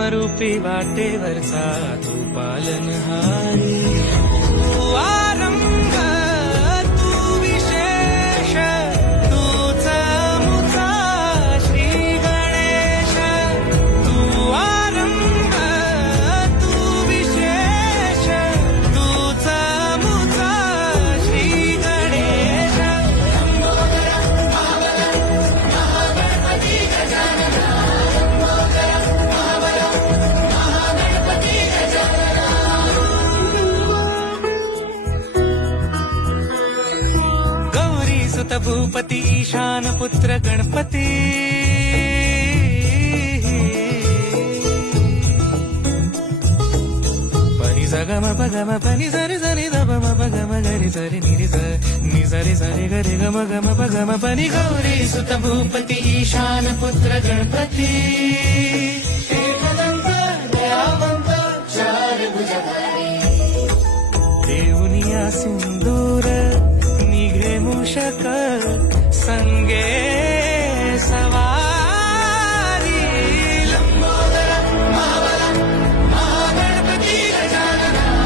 रूपी वाटेवरचा तू पालनहारी, तू आरंभ, तू विशेष, तूच मुचा श्री गणेश. तू आरंभ, तू विशेष, तूच मुचा श्री गणेश. सुत भूपती ईशान पुत्र गणपती, पनी सगम पगम पनी सरी सरी दम पगम गरी सरी नि सरी सरी गरी गम गम पगम पनी. गौरी सुत भूपती ईशान पुत्र गणपती, एकदंत दयावंत चार भुजधारी, देऊनिया सिंदूर निघे मूषक संगे सवा